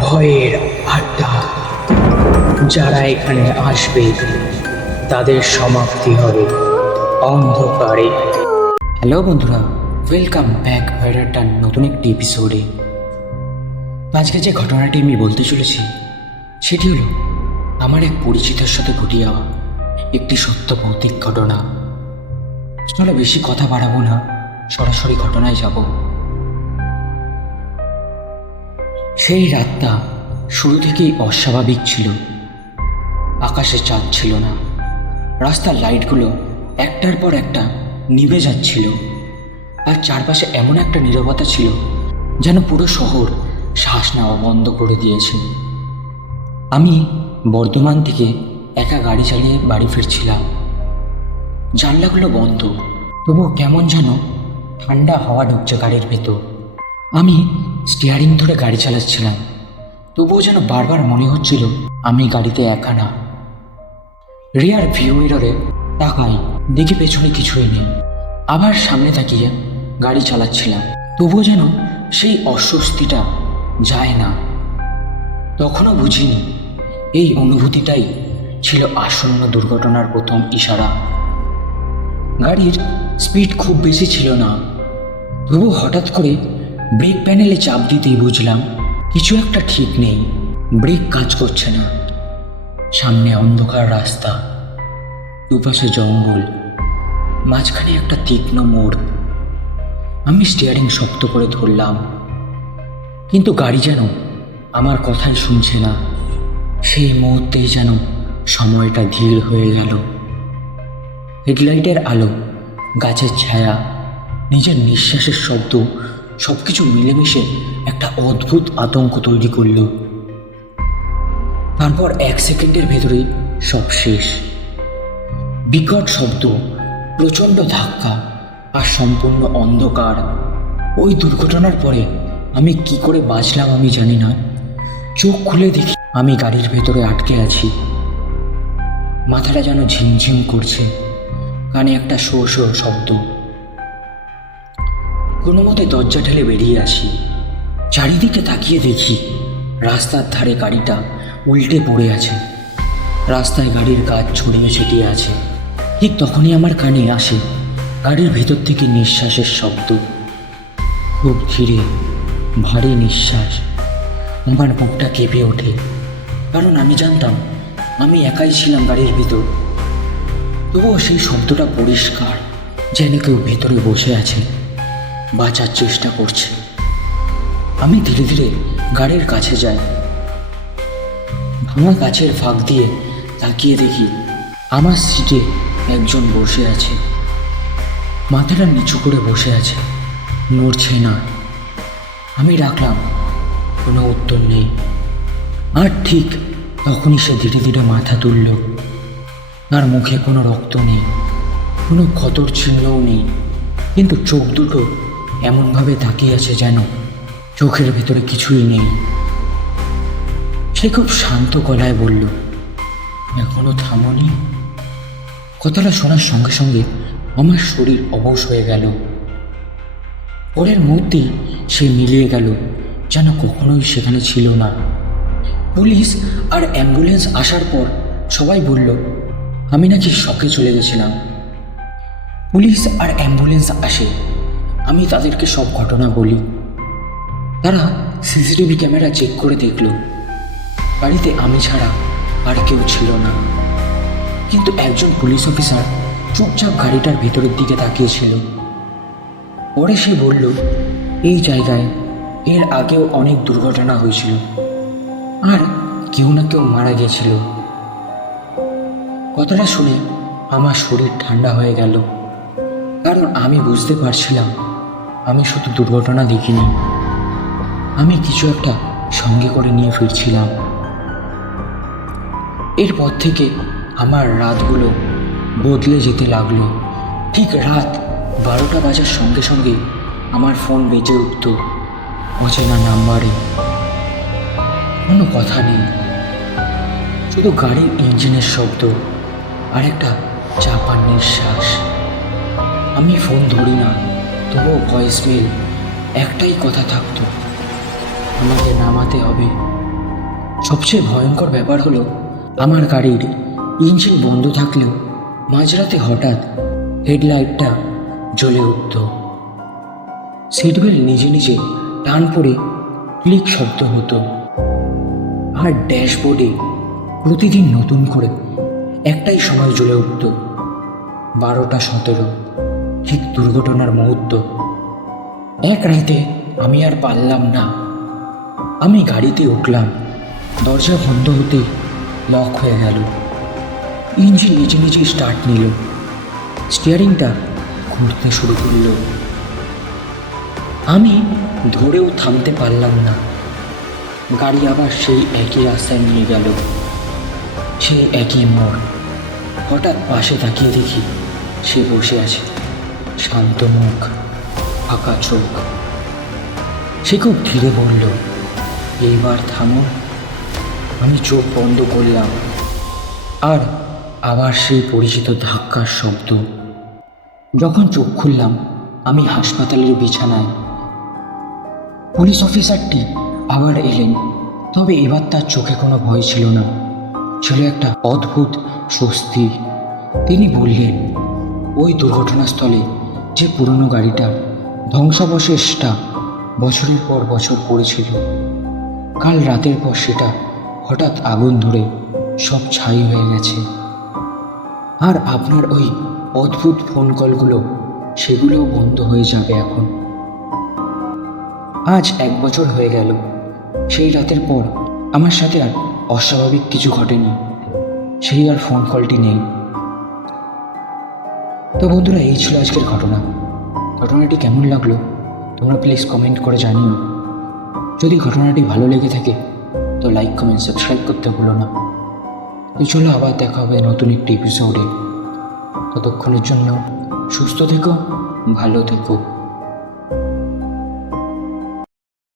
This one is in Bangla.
ভয়ের আড্ডা। যারা এখানে আসবে, তাদের সমাপ্তি হবে অন্ধকারে। হ্যালো বন্ধুরা ওয়েলকাম ব্যাক ভয়েরাটার নতুন একটি এপিসোডে আজকে যে ঘটনাটি আমি বলতে চলেছি, সেটি হলো আমার এক পরিচিতের সাথে ঘটে যাওয়া একটি সত্য ভৌতিক ঘটনা। চলো বেশি কথা বাড়াবো না, সরাসরি ঘটনায় যাব। সেই রাতটা শুরু থেকেই অস্বাভাবিক ছিল। আকাশে চাঁদ ছিল না। রাস্তার লাইটগুলো একটার পর একটা নিভে যাচ্ছিল। আর চারপাশে এমন একটা নীরবতা ছিল যেন পুরো শহর শ্বাস নেওয়া বন্ধ করে দিয়েছে। আমি বর্ধমান থেকে একা গাড়ি চালিয়ে বাড়ি ফিরছিলাম। জানলাগুলো বন্ধ, তবুও কেমন যেন ঠান্ডা হাওয়া ঢুকছে গাড়ির ভেতর। আমি স্টিয়ারিং ধরে গাড়ি চালাচ্ছিলাম। তবুও যেন বারবার মনে হচ্ছিল আমি গাড়িতে একা না রিয়ার ভিউ মিররে তাকাই, দেখি পেছনে কিছুই নেই। আবার সামনে তাকিয়ে গাড়ি চালাচ্ছিলাম, তবুও যেন সেই অস্বস্তিটা যায় না। তখনও বুঝিনি, এই অনুভূতিটাই ছিল আসন্ন দুর্ঘটনার প্রথম ইশারা। গাড়ির স্পিড খুব বেশি ছিল না। তবু হঠাৎ করে ব্রেক প্যানেলে চাপ দিতেই বুঝলাম কিছু একটা ঠিক নেই। ব্রেক কাজ করছে না। সামনে অন্ধকার রাস্তা। দুপাশে জঙ্গল। মাঝখানে একটা তীক্ষ্ণ মোড়। আমি স্টিয়ারিং শক্ত করে ধরলাম। কিন্তু গাড়ি যেন আমার কথাই শুনছে না। সেই মুহূর্তেই যেন সময়টা ধীর হয়ে গেল। হেডলাইটের আলো, গাছের ছায়া, নিজের নিঃশ্বাসের শব্দ সব কিছু মিলেমিশে একটা অদ্ভুত আতঙ্ক তৈরি করল। তারপর এক সেকেন্ডের ভেতরেই সব শেষ। বিকট শব্দ, প্রচণ্ড ধাক্কা আর সম্পূর্ণ অন্ধকার। ওই দুর্ঘটনার পরে আমি কি করে বাঁচলাম আমি জানি না। চোখ খুলে দেখি আমি গাড়ির ভেতরে আটকে আছি। মাথাটা যেন ঝিমঝিম করছে। কানে একটা শো শো শব্দ। কোনো মতে দরজা ঠেলে বেরিয়ে আসি। চারিদিকে তাকিয়ে দেখি, রাস্তার ধারে গাড়িটা উল্টে পড়ে আছে। রাস্তায় গাড়ির কাজ ছড়িয়ে ছিটিয়ে আছে। ঠিক তখনই আমার কানে আসে গাড়ির ভেতর থেকে নিঃশ্বাসের শব্দ। খুব ধীরে ভারী নিঃশ্বাস। আমার বুকটা কেঁপে ওঠে। কারণ আমি জানতাম, আমি একাই ছিলাম গাড়ির ভিতর। তবুও সেই শব্দটা পরিষ্কার, যেন কেউ ভেতরে বসে আছে। বাঁচার চেষ্টা করছে। আমি ধীরে ধীরে গাড়ির কাছে যাই। ভাঙা গাছের ফাঁক দিয়ে তাকিয়ে দেখি আমার সিটে একজন বসে আছে। মাথাটা নিচু করে বসে আছে। নড়ছে না। আমি রাখলাম, কোনো উত্তর নেই। আর ঠিক তখনই সে ধীরে ধীরে মাথা তুলল। তার মুখে কোনো রক্ত নেই, কোনো ক্ষতর চিহ্নও নেই। কিন্তু চোখ দুটো এমনভাবে তাকিয়ে আছে যেন চোখের ভেতরে কিছুই নেই। সে খুব শান্ত গলায় বলল, এখনও থামনি? কথাটা শোনার সঙ্গে সঙ্গে আমার শরীর অবশ হয়ে গেল। পরের মুহূর্তেই সে মিলিয়ে গেল, যেন কখনোই সেখানে ছিল না। পুলিশ আর অ্যাম্বুলেন্স আসার পর সবাই বলল, আমি নাকি শখে চলে গেছিলাম। পুলিশ আর অ্যাম্বুলেন্স আসে। আমি তাদেরকে সব ঘটনা বলি। তারা সিসিটিভি ক্যামেরা চেক করে দেখল। বাড়িতে আমি ছাড়া আর কেউ ছিল না। কিন্তু একজন পুলিশ অফিসার চুপচাপ গাড়িটার ভেতরের দিকে তাকিয়েছিল। পরে সে বলল, এই জায়গায় এর আগেও অনেক দুর্ঘটনা হয়েছিল। আর কেউ না কেউ মারা গেছিল। কথাটা শুনে আমার শরীর ঠান্ডা হয়ে গেল। কারণ আমি বুঝতে পারছিলাম আমি শুধু দুর্ঘটনা দেখিনি। আমি কিছু একটা সঙ্গে করে নিয়ে ফিরছিলাম। এরপর থেকে আমার রাতগুলো বদলে যেতে লাগল। ঠিক রাত বারোটা বাজার সঙ্গে সঙ্গে আমার ফোন বেজে উঠত। অচেনা নাম্বারে। কোনো কথা নেই। শুধু গাড়ির ইঞ্জিনের শব্দ আর একটা চাপার নিঃশ্বাস আমি ফোন ধরি না। তবুও ভয়েস মেল একটাই কথা থাকতো, আমাকে নামাতে হবে। সবচেয়ে ভয়ঙ্কর ব্যাপার হলো, আমার গাড়ির ইঞ্জিন বন্ধ থাকলেও মাঝরাতে হঠাৎ হেডলাইটটা জ্বলে উঠত। সিটবেল্ট নিজে নিজে টান পড়ে ক্লিক শব্দ হতো। আর ড্যাশবোর্ডে প্রতিদিন নতুন করে একটাই সময় জ্বলে উঠত, বারোটা সতেরো। ঠিক দুর্ঘটনার মুহূর্ত। এক রাতে আমি আর পারলাম না। আমি গাড়িতে উঠলাম। দরজা বন্ধ হতে লক হয়ে গেল। ইঞ্জিন নিজে নিজে স্টার্ট নিল। স্টিয়ারিংটা ঘুরতে শুরু করল। আমি ধরেও থামতে পারলাম না। গাড়ি আবার সেই একই রাস্তায় নিয়ে গেল। সেই একই মোড়। হঠাৎ পাশে তাকিয়ে দেখি সে বসে আছে। শান্ত মুখ, ফাঁকা চোখ। সে খুব ধীরে বলল, এইবার থামো। আমি চোখ বন্ধ করলাম। আর আবার সেই পরিচিত ধাক্কার শব্দ। যখন চোখ খুললাম, আমি হাসপাতালের বিছানায়। পুলিশ অফিসারটি আবার এলেন, তবে এবার তার চোখে কোনো ভয় ছিল না। ছিল একটা অদ্ভুত স্বস্তি। তিনি বললেন, ওই দুর্ঘটনাস্থলে যে পুরনো গাড়িটা ধ্বংসাবশেষটা বছরের পর বছর পড়েছিল, কাল রাতের পর সেটা হঠাৎ আগুন ধরে সব ছাই হয়ে গেছে। আর আপনার ওই অদ্ভুত ফোন কলগুলো সেগুলোও বন্ধ হয়ে যাবে এখন। আজ এক বছর হয়ে গেল, সেই রাতের পর আমার সাথে আর অস্বাভাবিক কিছু ঘটেনি। সেই আর ফোন কলটি নেই। তো বন্ধুরা, এই ছিল আজকের ঘটনা। ঘটনাটি কেমন লাগল, তোমরা প্লিজ কমেন্ট করে জানিও। যদি ঘটনাটি ভালো লেগে থাকে, তো লাইক কমেন্ট সাবস্ক্রাইব করতে ভুলো না। তো চলো আবার দেখা হবে নতুন একটি এপিসোডে ততক্ষণের জন্য সুস্থ থেকো, ভালো থেকো।